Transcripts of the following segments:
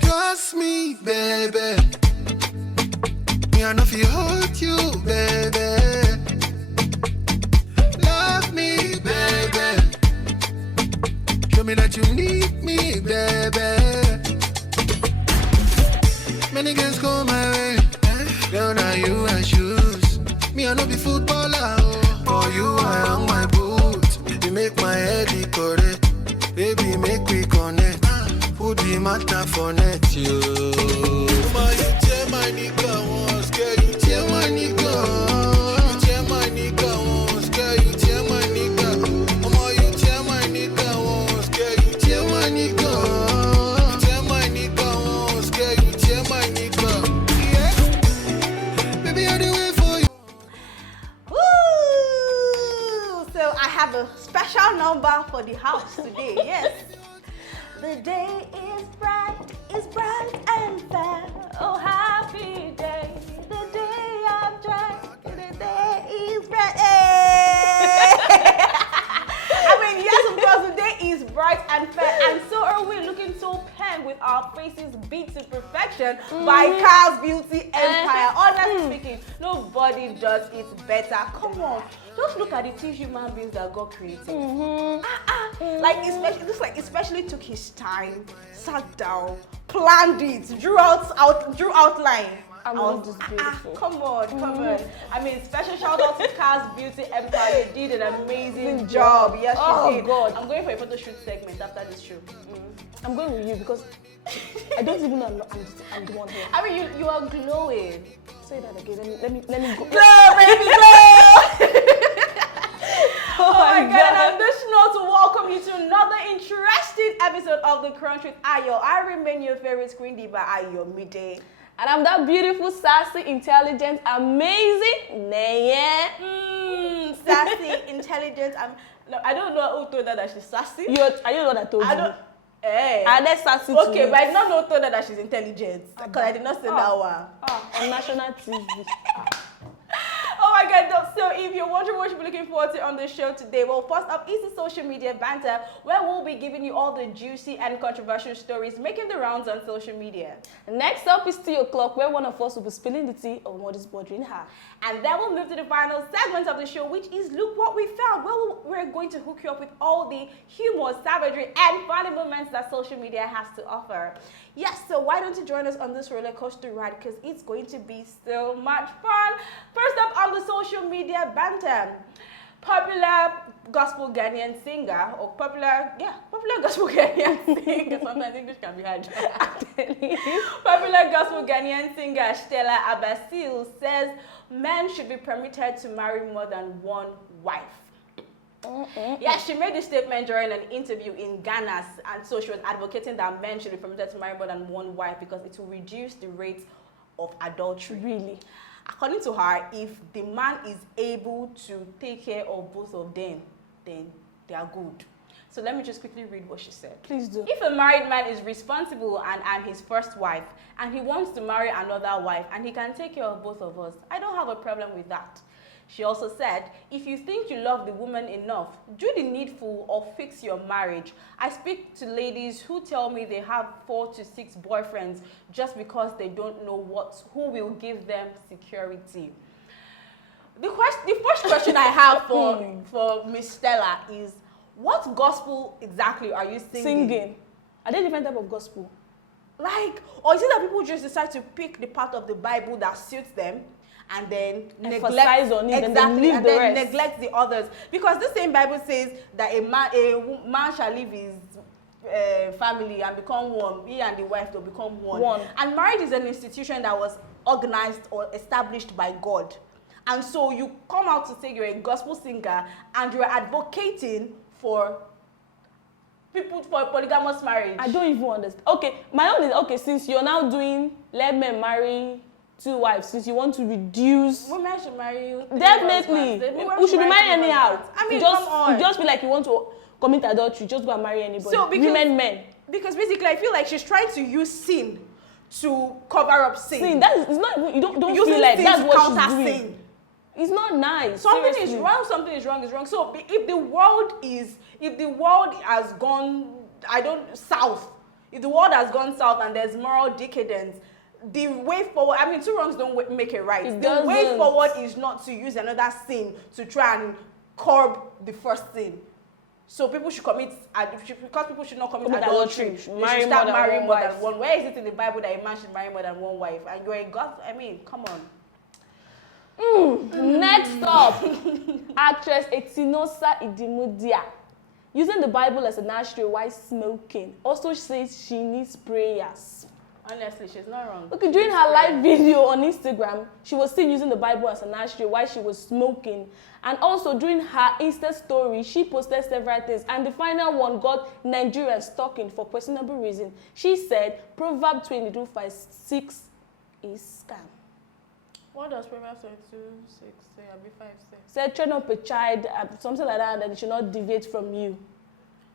Trust me, baby. Me, I know if you hurt you, baby. Love me, baby. Show me that you need me, baby. Many girls go my way. Girl, now you I choose. Me, I know be footballer. For you, I hang my boots. You make my head correct. Baby, make me connect. Put the matter for net, you. Ma, you tear my nigga once, girl. You tear my nigga. You tear my nigga once, girl. You tear my nigga. Ma, you tear my nigga once, girl. You tear my nigga. You tear my nigga once, girl. You tear my nigga. Yeah. Baby, I'll do it for you. Woo! So I have a special number for the house today. Yes. The day is bright and fair. Oh, happy day, the day of joy. The day is bright. I mean, yes, of course, the day is bright and fair, and so are we, looking so pen with our faces beat to perfection by Carl's Beauty Empire. Honestly speaking, nobody does it better. Come on. Just look at the two human beings that God created. Like, especially took his time, sat down, planned it, drew outline. I want this beautiful. Come on. I mean, special shout out to Carl's Beauty Empire. They did an amazing job. Yes, she did. God. I'm going for a photo shoot segment after this show. I'm going with you because I don't even know I'm the one here. I mean, you are glowing. Say that again. Let me go. Glow, baby, glow! Oh my God, and on this note, to welcome you to another interesting episode of The Crunch with Ayo. I remain your favorite screen diva, Ayo Mide. And I'm that beautiful, sassy, intelligent, amazing Neye. Sassy, intelligent. No, I don't know who told her that she's sassy. Are you the one that told you? Hey. Are they sassy Okay, too? but I did not know told her that she's intelligent. Because I did not say that one. On national TV. Oh my God, so if you're wondering what you'll be looking forward to on the show today, well, first up is the social media banter, where we'll be giving you all the juicy and controversial stories making the rounds on social media. Next up is 3 o'clock, where one of us will be spilling the tea on what is bothering her. And then we'll move to the final segment of the show, which is Look What We Found, where we're going to hook you up with all the humor, savagery, and funny moments that social media has to offer. Yes, so why don't you join us on this roller coaster ride, because it's going to be so much fun. First up on the social media banter, popular gospel Ghanaian singer, or popular gospel Ghanaian singer, sometimes English can be hard. Popular gospel Ghanaian singer Stella Abasil says men should be permitted to marry more than one wife. Yeah, she made this statement during an interview in Ghana, and so she was advocating that men should be permitted to marry more than one wife because it will reduce the rate of adultery. Really? According to her, if the man is able to take care of both of them, then they are good. So let me just quickly read what she said. Please do. If a married man is responsible and I'm his first wife, and he wants to marry another wife, and he can take care of both of us, I don't have a problem with that. She also said, if you think you love the woman enough, do the needful or fix your marriage. I speak to ladies who tell me they have 4 to 6 boyfriends just because they don't know who will give them security. The first question I have for Miss Stella is, what gospel exactly are you singing? Are there different type of gospel? Like, or is it that people just decide to pick the part of the Bible that suits them and then emphasize on it, exactly, and then neglect the others? Because the same Bible says that a man shall leave his family and become one. He and the wife will become one. And marriage is an institution that was organized or established by God. And so you come out to say you're a gospel singer and you're advocating for people for polygamous marriage. I don't even understand. Okay, my own is, okay, since you're now doing let men marry 2 wives, since you want to reduce... Women should marry... Definitely. We should be married anyhow. I mean, come on. You just feel like you want to commit adultery, just go and marry anybody. So because, women, men. Because basically I feel like she's trying to use sin to cover up sin. Sin, that is, it's not, you don't Using feel like sin that's to what counter she's doing. sin. It's not nice. Something seriously. is wrong. Something is wrong. Is wrong. So if the world has gone, south. If the world has gone south and there's moral decadence, the way forward. I mean, two wrongs don't make it right. The way forward is not to use another sin to try and curb the first sin. So people should commit, because people should not commit adultery. They should start marrying more than one. Where is it in the Bible that a man should marry more than one wife? And you're a God. I mean, come on. Next up, actress Etinosa Idimudia, using the Bible as an ashtray while smoking, also says she needs prayers. Honestly, she's not wrong. Okay, during her live video on Instagram, she was still using the Bible as an ashtray while she was smoking. And also during her Insta story, she posted several things. And the final one got Nigerians talking for questionable reason. She said, Proverbs 22:6 is scam. What does Proverbs 22:6 say? I'll be 5 6. Said, train up a child, something like that, that it should not deviate from you.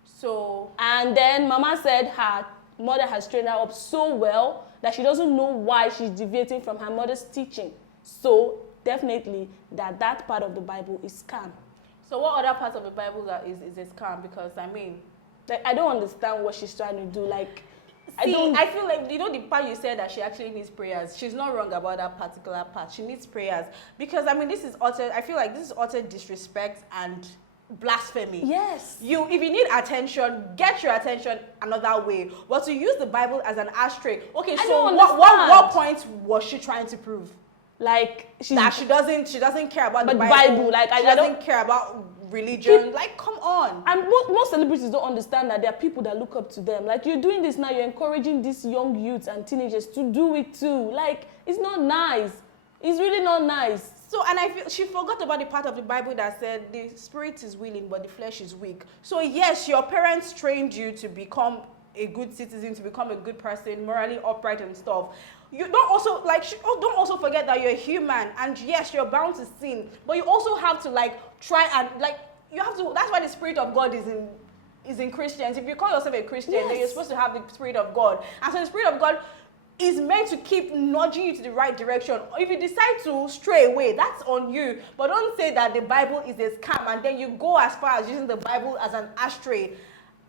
So, and then Mama said her mother has trained her up so well that she doesn't know why she's deviating from her mother's teaching. So definitely that part of the Bible is scam. So what other parts of the Bible is a scam? Because I mean, like, I don't understand what she's trying to do. Like, see, I feel like, you know, the part you said that she actually needs prayers. She's not wrong about that particular part. She needs prayers because I mean, I feel like this is utter disrespect and blasphemy. Yes. If you need attention, get your attention another way. But to use the Bible as an ashtray, okay. So what point was she trying to prove? Like that she doesn't care about the Bible. Like she doesn't care about religion. Like, come on. And most celebrities don't understand that there are people that look up to them. Like, you're doing this now, you're encouraging these young youths and teenagers to do it too. Like, it's not nice. It's really not nice. So, and I feel she forgot about the part of the Bible that said the spirit is willing, but the flesh is weak. So yes, your parents trained you to become a good citizen, to become a good person, morally upright and stuff. You don't also forget that you're human, and yes, you're bound to sin, but you also have to try and you have to. That's why the Spirit of God is in Christians. If you call yourself a Christian, yes, then you're supposed to have the Spirit of God, and so the Spirit of God is meant to keep nudging you to the right direction. If you decide to stray away, that's on you. But don't say that the Bible is a scam and then you go as far as using the Bible as an ashtray.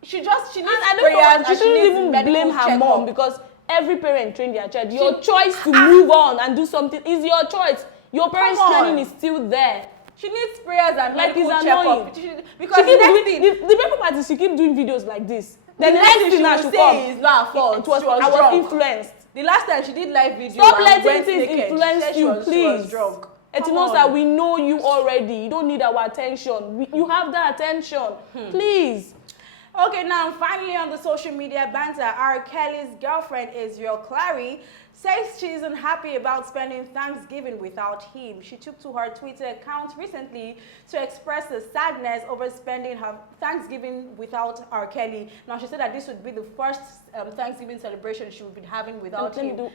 She needs prayers. She shouldn't even blame her mom, because every parent trained their child. Your choice to move on and do something is your choice. Your parents' training is still there. She needs prayers and medical checkup. Because the paper part is she keep doing videos like this. The next thing she will say is not her fault. I was influenced. The last time she did live video, stop letting things influence you, please. Etinosa, we know you already. You don't need our attention. You have that attention. Please. Okay, now finally on the social media banter, R.Kelly's girlfriend Azriel Clary says she isn't happy about spending Thanksgiving without him. She took to her Twitter account recently to express the sadness over spending her Thanksgiving without R.Kelly. Now, she said that this would be the first Thanksgiving celebration she would be having without him.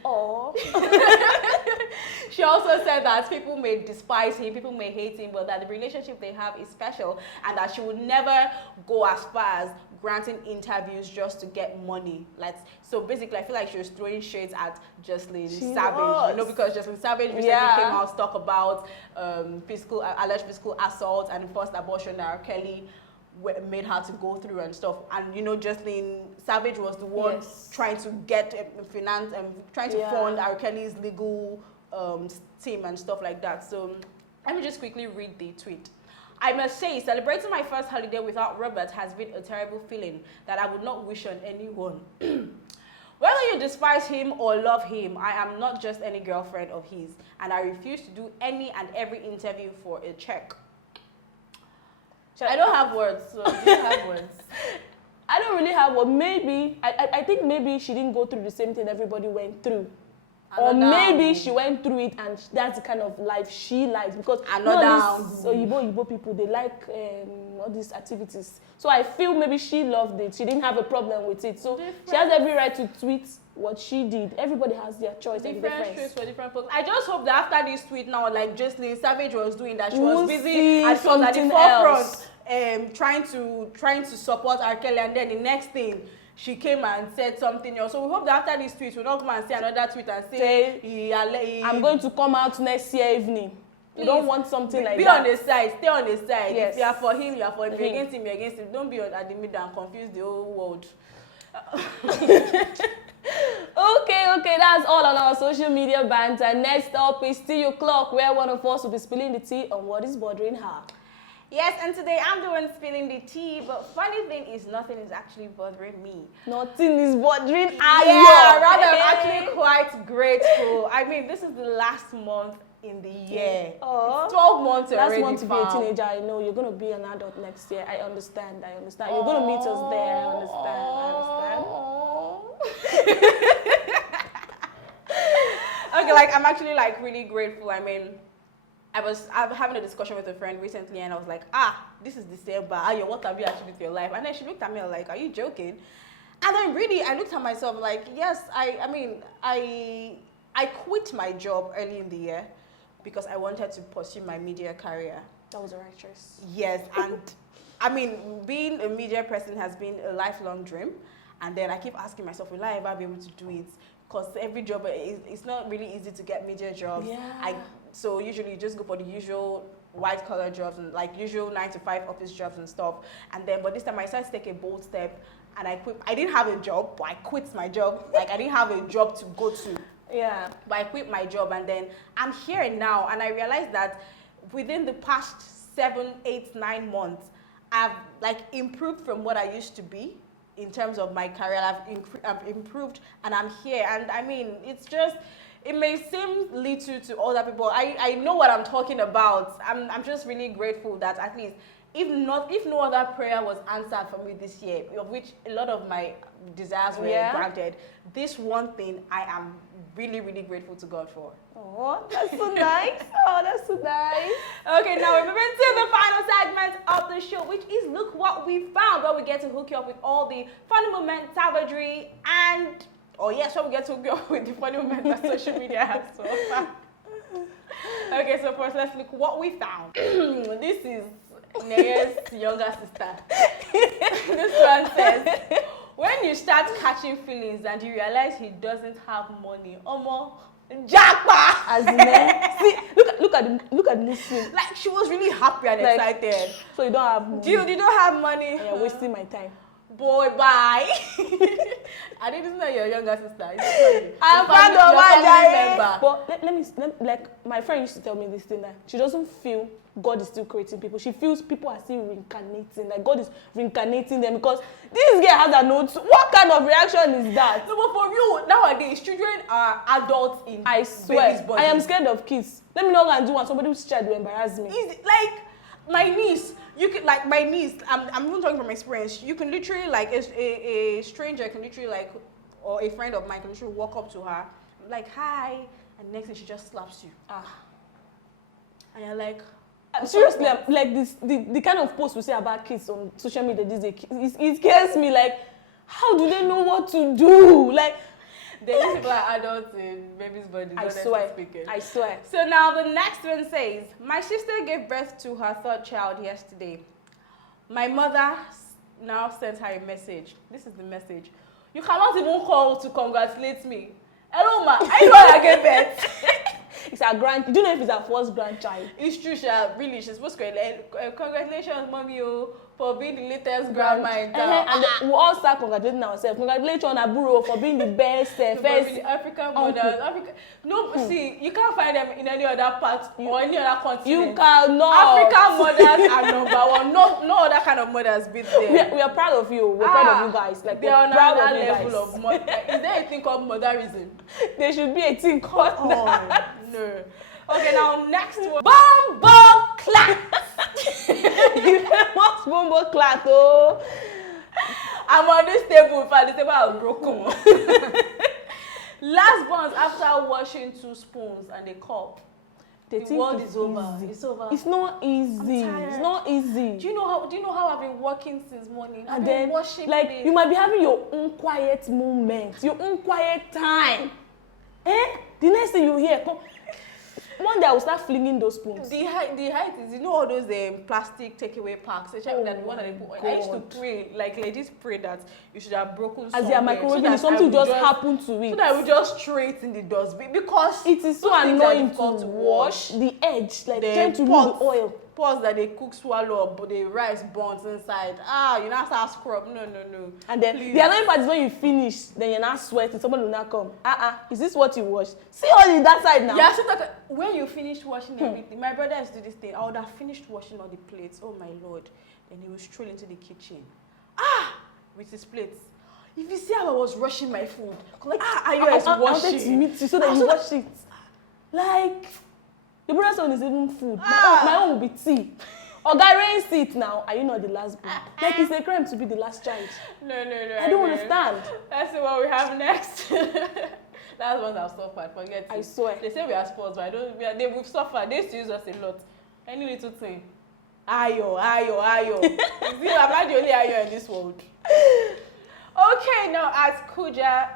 She also said that people may despise him, people may hate him, but that the relationship they have is special and that she would never go as far as granting interviews just to get money. So basically, I feel like she was throwing shades at Jocelyn Savage. You know, because Jocelyn Savage recently came out to talk about alleged physical assault and forced abortion that R.Kelly made her to go through and stuff. And you know, Jocelyn Savage was the one trying to get finance and trying to fund R.Kelly's legal team and stuff like that. So let me just quickly read the tweet. I must say, celebrating my first holiday without Robert has been a terrible feeling that I would not wish on anyone. Whether you despise him or love him, I am not just any girlfriend of his, and I refuse to do any and every interview for a check. I don't have words, so do you have words? I don't really have words. Maybe, I think maybe she didn't go through the same thing everybody went through. Or maybe she went through it and that's the kind of life she likes, because Igbo people, they like all these activities. So I feel maybe she loved it. She didn't have a problem with it. So she has every right to tweet what she did. Everybody has their choice and different choice for different folks. I just hope that after this tweet now, like Jocelyn Savage was doing, that she was busy and she was at the forefront trying to support R.Kelly, and then the next thing she came and said something else. So we hope that after this tweet, we'll not come and say another tweet and say, I'm going to come out next year evening. You don't want something like that. Be on the side. Stay on the side. Yes. If you are for him, you are for him. If you're against him, you're against him. Don't be at the middle and confuse the whole world. Okay, that's all on our social media banter. Next up is Tea O'Clock, where one of us will be spilling the tea on what is bothering her. Yes, and today I'm the one spilling the tea, but funny thing is nothing is actually bothering me. Nothing is bothering her. Yeah, rather I'm actually quite grateful. I mean, this is the last month in the year. Oh, it's 12 months already. Last month to be a teenager, I know. You're going to be an adult next year. I understand. You're going to meet us there. I understand. Okay, like I'm actually like really grateful. I mean, I'm having a discussion with a friend recently, and I was like, this is December. What have you actually with your life? And then she looked at me like, are you joking? And then really, I looked at myself like, yes, I quit my job early in the year because I wanted to pursue my media career. That was the right choice. Yes, and I mean, being a media person has been a lifelong dream. And then I keep asking myself, will I ever be able to do it? Because every job, it's not really easy to get media jobs. Yeah. So usually you just go for the usual white collar jobs and like usual 9-to-5 office jobs and stuff. And then, but this time I decided to take a bold step and I quit. I didn't have a job, but I quit my job. Like I didn't have a job to go to. Yeah. But I quit my job and then I'm here now. And I realized that within the past 7, 8, 9 months, I've like improved from what I used to be. In terms of my career, I've improved and I'm here. And I mean, it's just, it may seem little to other people. I know what I'm talking about. I'm just really grateful that at least, if no other prayer was answered for me this year, of which a lot of my desires were granted, this one thing I am really, really grateful to God for. Oh, that's so nice. Oh, that's so nice. Okay, now we're moving to the final segment of the show, which is Look What We Found, where we get to hook you up with all the funny moments, savagery, and where we get to hook you up with the funny moments that social media has to offer. Okay, so first let's look what we found. This is Neye's younger sister. This one says, when you start catching feelings and you realize he doesn't have money, Jackpot! As in, see, look at the Muslim. Like she was really happy and excited. So you don't have money. You don't have money. You're wasting my time. Boy, bye. I didn't know your younger sister. I'm proud of her, but let me, like my friend used to tell me this thing that she doesn't feel God is still creating people. She feels people are still reincarnating. Like God is reincarnating them because this girl has a note. What kind of reaction is that? No, but for you, nowadays, children are adults in I swear, I am scared of kids. Let me know what I can do and somebody's child will embarrass me. Like my niece, you could like my niece. I'm even talking from experience. You can literally like a stranger can literally like, or a friend of mine can literally walk up to her, like hi, and next thing she just slaps you. And you're like. Seriously, like this, the kind of posts we say about kids on social media these days, it scares me. Like, how do they know what to do? Like, these people are adults in baby's body. I swear. So now the next one says, my sister gave birth to her third child yesterday. My mother now sent her a message. This is the message. You cannot even call to congratulate me. Hello, ma. I know I gave birth. It's her do you know if it's her first grandchild? It's true, she's supposed to congratulations, mommy, for being the latest grandma in town. And we all start congratulating ourselves. Congratulations, Aburo, for being the best, first African mothers. See, you can't find them in any other part or any other continent. You cannot. African mothers are number one. No other kind of mothers beat them. We are proud of you. We're proud of you guys. Like, they're on another level of mother. Is there a thing called motherism? There should be a thing called that. No. Okay, now next one. Bombo clap. You famous bombo clap, oh. I'm on this table. In fact, the table is broken. Last ones after washing 2 spoons and a cup. The world is over. It's over. It's not easy. It's not easy. Do you know how I've been working since morning? And then washing like you might be having your own quiet moment, your own quiet time. The next thing you hear, one day I will start flinging those spoons. The height is, you know, all those plastic takeaway packs. That the one that they put. I used to pray, like ladies pray that you should have broken. As they are microwaving, something just happened to it. So that we just throw it in the dustbin because it is so annoying to wash the edge, like trying to remove the oil. Pots that they cook, swallow up, but the rice burns inside. You now start scrub. No. And then the annoying part is when you finish, then you're not sweating. Someone will not come. Is this what you washed? See all in that side now. Yeah, so when you finish washing everything, my brother used to do this thing. I would have finished washing all the plates. Oh my Lord. Then he would stroll into the kitchen. With his plates. If you see how I was rushing my food, like, I wanted to meet you so that you wash it. Like, the brother's one is even food. My own will be tea. Guy, raise it now. Are you not the last born? Like, it's a crime to be the last child. No. I don't understand. Let's see what we have next. That's one I've suffered. Forget it. I swear. They say we are sports, but we've suffered. They used to use us a lot. Any little thing. Ayo. You see, I'm not the only ayo in this world. Okay, now as Kuja,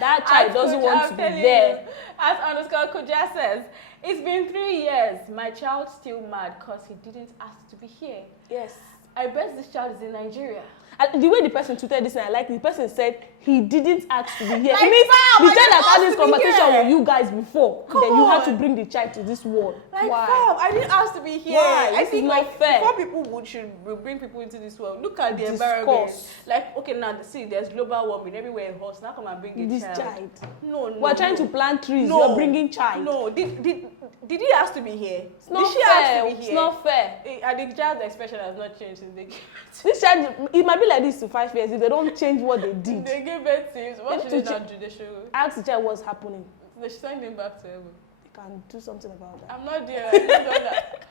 that child doesn't want to be there. As _Kuja says, it's been 3 years. My child's still mad because he didn't ask to be here. Yes. I bet this child is in Nigeria. And the way the person tweeted this, and I like the person said he didn't ask to be here. Like, it means the child has had this conversation here. with you guys before. Then you had to bring the child to this world. Like, why? fam, I didn't ask to be here. Why? I think not fair. Before people should bring people into this world, look at the environment. Like, okay, now see, there's global warming everywhere in house. Now come and bring this child. No. We're trying to plant trees. No. You're bringing child. No. Did he ask to be here? It's not Did she fair. ask to be here? It's not fair. And the child's expression has not changed since they gave it. This child, it might be like this to 5 years if they don't change what they did. They gave birth to him. So what should they not do? They should ask the child what's happening. They should send him back to heaven. They can do something about that. I'm not there. I'm not done that.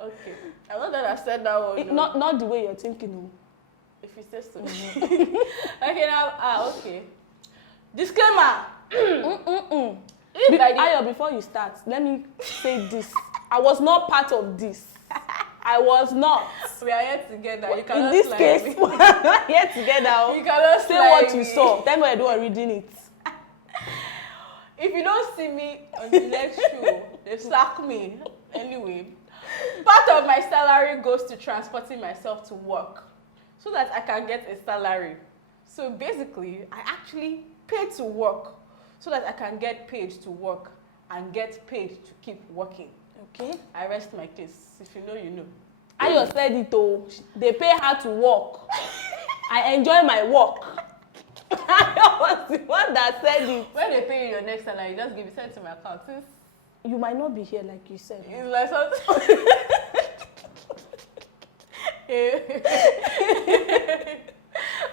Okay. I'm not that I said that one. Not the way you're thinking. If you say so. Okay, now, okay. Disclaimer. Ayo, before you start, let me say this. I was not part of this. I was not. We are here together. You cannot in this case, me. we are here together. You cannot say what you saw. Tell me what I do on reading it. If you don't see me on the next show, they sack me. Anyway, part of my salary goes to transporting myself to work so that I can get a salary. So basically, I actually pay to work so that I can get paid to work and get paid to keep working. Okay? I rest my case. If you know, you know. Ayo said it though. They pay her to work. I enjoy my work. Ayo was the one that said it. When they pay you your next salary, just give it, send it to my account. Since you might not be here like you said. It's like something.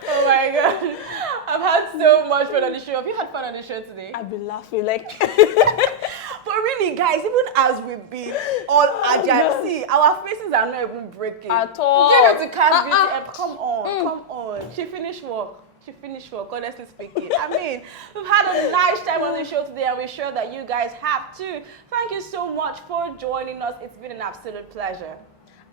Oh my God. I've had so much fun on the show. Have you had fun on the show today? I've been laughing like... But really, guys, even as we've been all agile, see, our faces are not even breaking. At all. Give it to Cass Beauty. Come on. She finished work, honestly speaking. I mean, we've had a nice time on the show today, and we're sure that you guys have too. Thank you so much for joining us. It's been an absolute pleasure.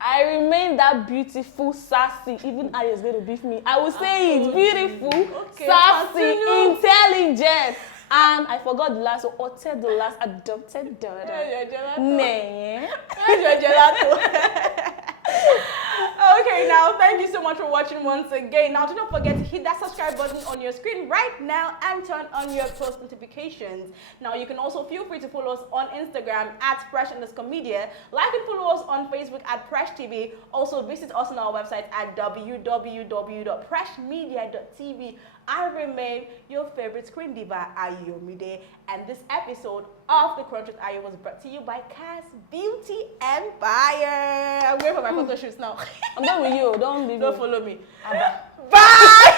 I remain that beautiful, sassy. Even Ayo is going to beef me. I will say it. Beautiful, sassy, intelligent. And I forgot the last, the last adopted daughter. Where's your gelato? Okay, now thank you so much for watching once again. Now do not forget to hit that subscribe button on your screen right now and turn on your post notifications. Now you can also feel free to follow us on Instagram at @fresh_media. Like and follow us on Facebook at Fresh TV. Also visit us on our website at www.freshmedia.tv. I remain your favorite screen diva, Ayomide, and this episode of The Crunch with Ayo was brought to you by Cass Beauty Empire. I'm going for my photo shoots now. I'm done with you. Don't leave Don't me. follow me. Bye. Bye.